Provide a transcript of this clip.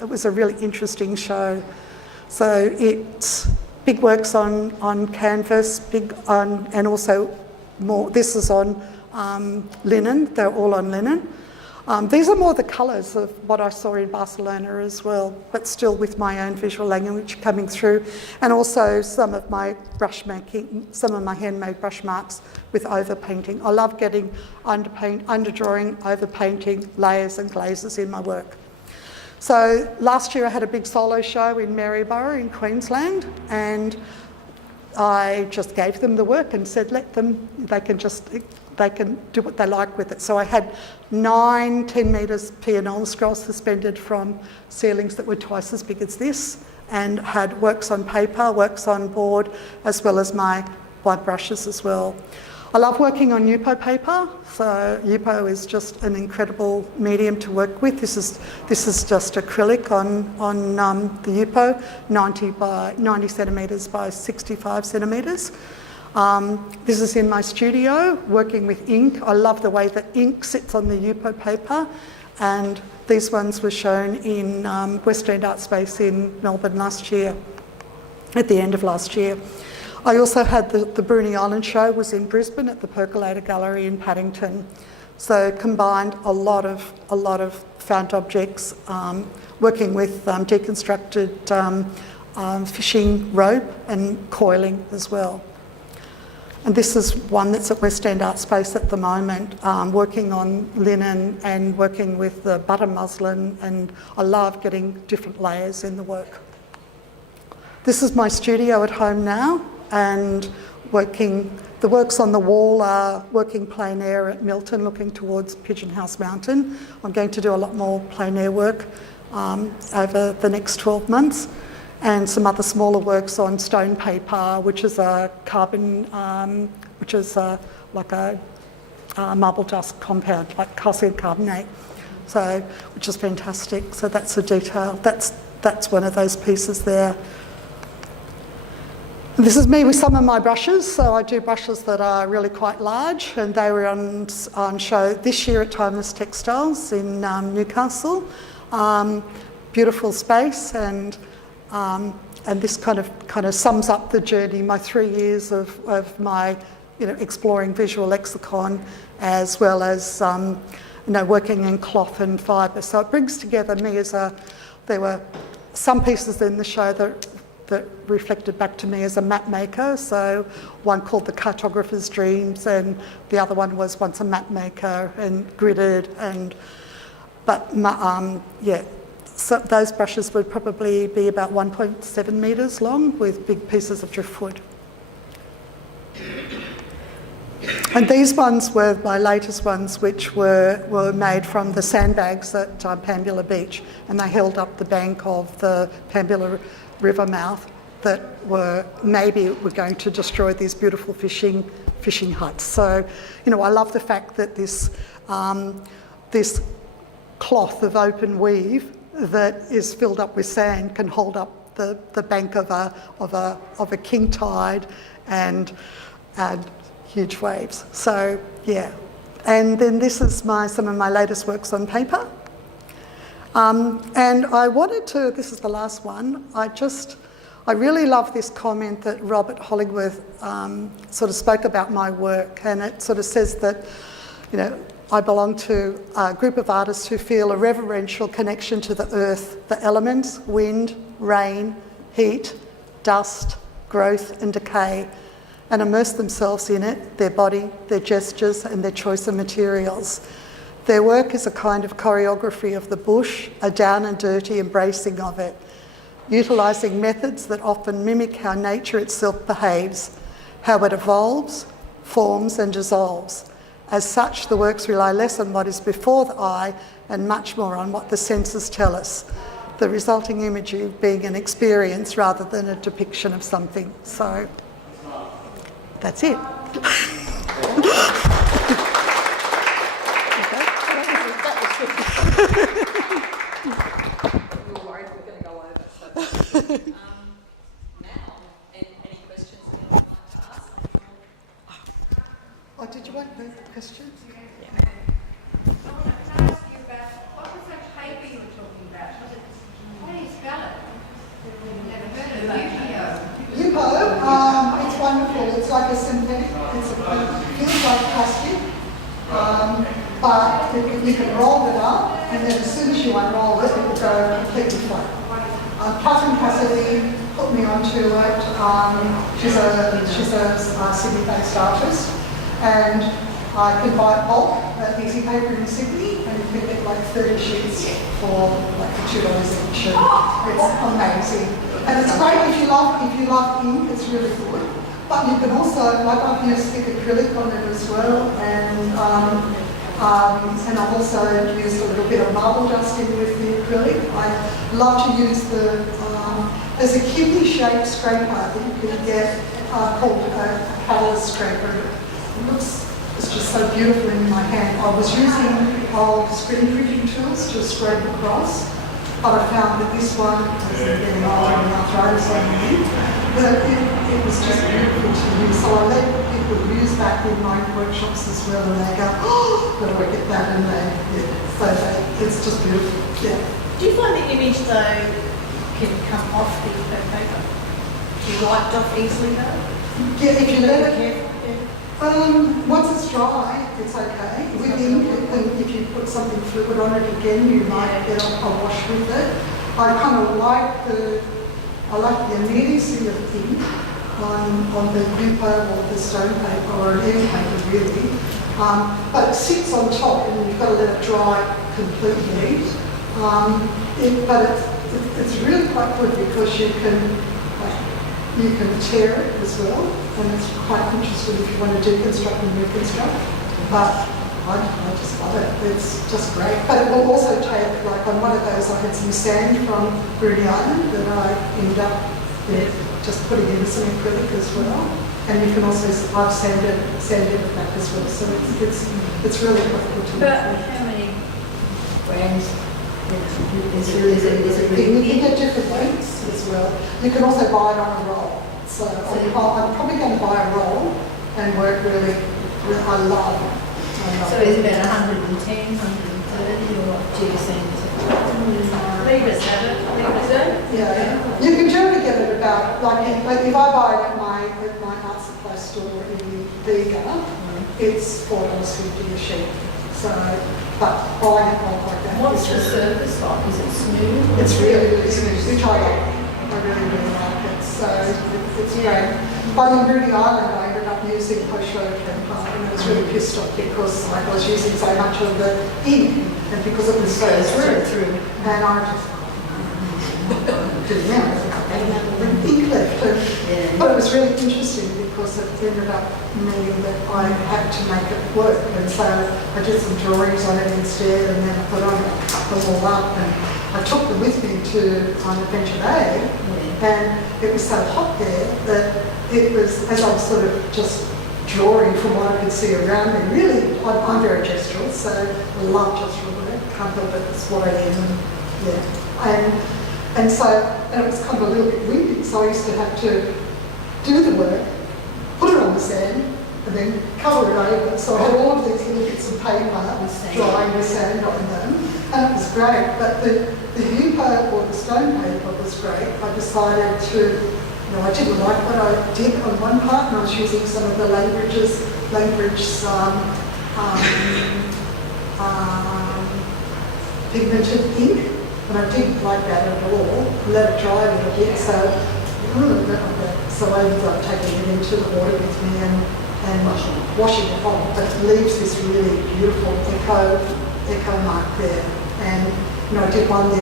it was a really interesting show. So it's big works on canvas, and also more. This is on linen. They're all on linen. These are more the colours of what I saw in Barcelona as well, but still with my own visual language coming through, and also some of my brush making, some of my handmade brush marks with overpainting. I love getting underdrawing, overpainting, layers and glazes in my work. So last year I had a big solo show in Maryborough in Queensland, and I just gave them the work and said, they can do what they like with it. So I had 9 10 metres P&L scrolls suspended from ceilings that were twice as big as this, and had works on paper, works on board, as well as my brushes as well. I love working on Yupo paper. So Yupo is just an incredible medium to work with. This is just acrylic on the Yupo, 90 centimetres by 65 centimetres. This is in my studio, working with ink. I love the way that ink sits on the Yupo paper, and these ones were shown in West End Art Space in Melbourne last year, at the end of last year. I also had the Bruny Island show was in Brisbane at the Percolator Gallery in Paddington. So combined a lot of found objects, working with deconstructed fishing rope and coiling as well. And this is one that's at West End Art Space at the moment, working on linen and working with the butter muslin, and I love getting different layers in the work. This is my studio at home now, and the works on the wall are working plein air at Milton, looking towards Pigeon House Mountain. I'm going to do a lot more plein air work over the next 12 months. And some other smaller works on stone paper, which is a carbon, like a marble dust compound, like calcium carbonate. So, which is fantastic. So that's a detail. That's one of those pieces there. And this is me with some of my brushes. So I do brushes that are really quite large, and they were on show this year at Timeless Textiles in Newcastle. Beautiful space, and this kind of sums up the journey, my 3 years of my, exploring visual lexicon, as well as, working in cloth and fibre. So it brings together me there were some pieces in the show that reflected back to me as a map maker. So one called The Cartographer's Dreams, and the other one was once a map maker and gridded, so those brushes would probably be about 1.7 metres long with big pieces of driftwood. And these ones were my latest ones, which were made from the sandbags at Pambula Beach, and they held up the bank of the Pambula River mouth that were going to destroy these beautiful fishing huts. So, I love the fact that this cloth of open weave that is filled up with sand can hold up the bank of a king tide and huge waves. So yeah, and then this is some of my latest works on paper. And I wanted to. This is the last one. I really love this comment that Robert Hollingworth sort of spoke about my work, and it sort of says that, I belong to a group of artists who feel a reverential connection to the earth, the elements, wind, rain, heat, dust, growth and decay, and immerse themselves in it, their body, their gestures and their choice of materials. Their work is a kind of choreography of the bush, a down and dirty embracing of it, utilising methods that often mimic how nature itself behaves, how it evolves, forms and dissolves. As such, the works rely less on what is before the eye and much more on what the senses tell us, the resulting imagery being an experience rather than a depiction of something. So, that's it. Oh, did you want the questions? Yeah. I wanted to ask you about what was that paper you were talking about? Was it you can roll it up, and then as soon as you unroll it, it will go completely flat. Catherine Cassidy put me onto it. She's a Sydney-based artist, and I can buy it bulk at Easy Paper in Sydney, and you can get like 30 sheets for like $2 each. It's amazing, and it's great if you love ink. It's really good. But you can also, like I've used thick acrylic on it as well, and I've also used a little bit of marble dust in with the acrylic. I love to use there's a kidney-shaped scraper that you can get called a callus scraper. It's just so beautiful in my hand. I was using old screen printing tools to scrape across, but I found that this one, as I'm getting older and arthritis on me, that it was just beautiful to use. So I let people use that in my workshops as well, and they go, oh, I work at that, and it's just beautiful. Yeah. Do you find the image though can come off the paper? Do you wipe it off easily though? Yeah, if you let it. Once it's dry, it's okay. With ink, if you put something fluid on it again, you might get a wash with it. I kind of like the immediacy of ink on the Yupa or the stone paper or any paper really. But it sits on top and you've got to let it dry completely. It's really quite good because you can tear it as well, and it's quite interesting if you want to deconstruct and reconstruct. But I just love it. It's just great. But it will also take, like on one of those, I had some sand from Bruny Island that I ended up just putting in some acrylic as well. And you can also, I've sanded it back as well. So it's really quite good to look But at. how many brands? You can get different lengths as well. You can also buy it on a roll. So I'm probably going to buy a roll and work really I love it. So is it about 110, 130, or what do you think? Leave it at Yeah. You can generally get it about, like if I buy it at my art supply store in Bega, it's $4.50 a sheet. So, but buying it like that. What's the surface like? Is it smooth? It's really smooth, which I like. I really like it. So it's great. But in Bruny Island, I ended up using Hosho Campa, and I was really pissed off because I was using so much of the ink, and because it was so through. And I just ink left. But it was really interesting because it ended up meaning that I had to make it work, and so I did some drawings on it instead, and then I put on it, cut them all up, and I took them with me to Adventure Bay, and it was so hot there that it was, as I was sort of just drawing from what I could see around me, really, I'm very gestural, so I love gestural work, can't help it, it's what I am, and it was kind of a little bit windy, so I used to have to do the work, put it on the sand, and then cover it over. So I had all of these little bits of paper drying with sand on them, and it was great. But the Yupa or the stone paper was great. I decided to, I didn't like what I did on one part, and I was using some of the Langbridge's pigmented ink, and I didn't like that at all. Let it dry a little bit, so I ended up taking it into the water with me and washing it off. But it leaves this really beautiful echo mark there. And I did one there.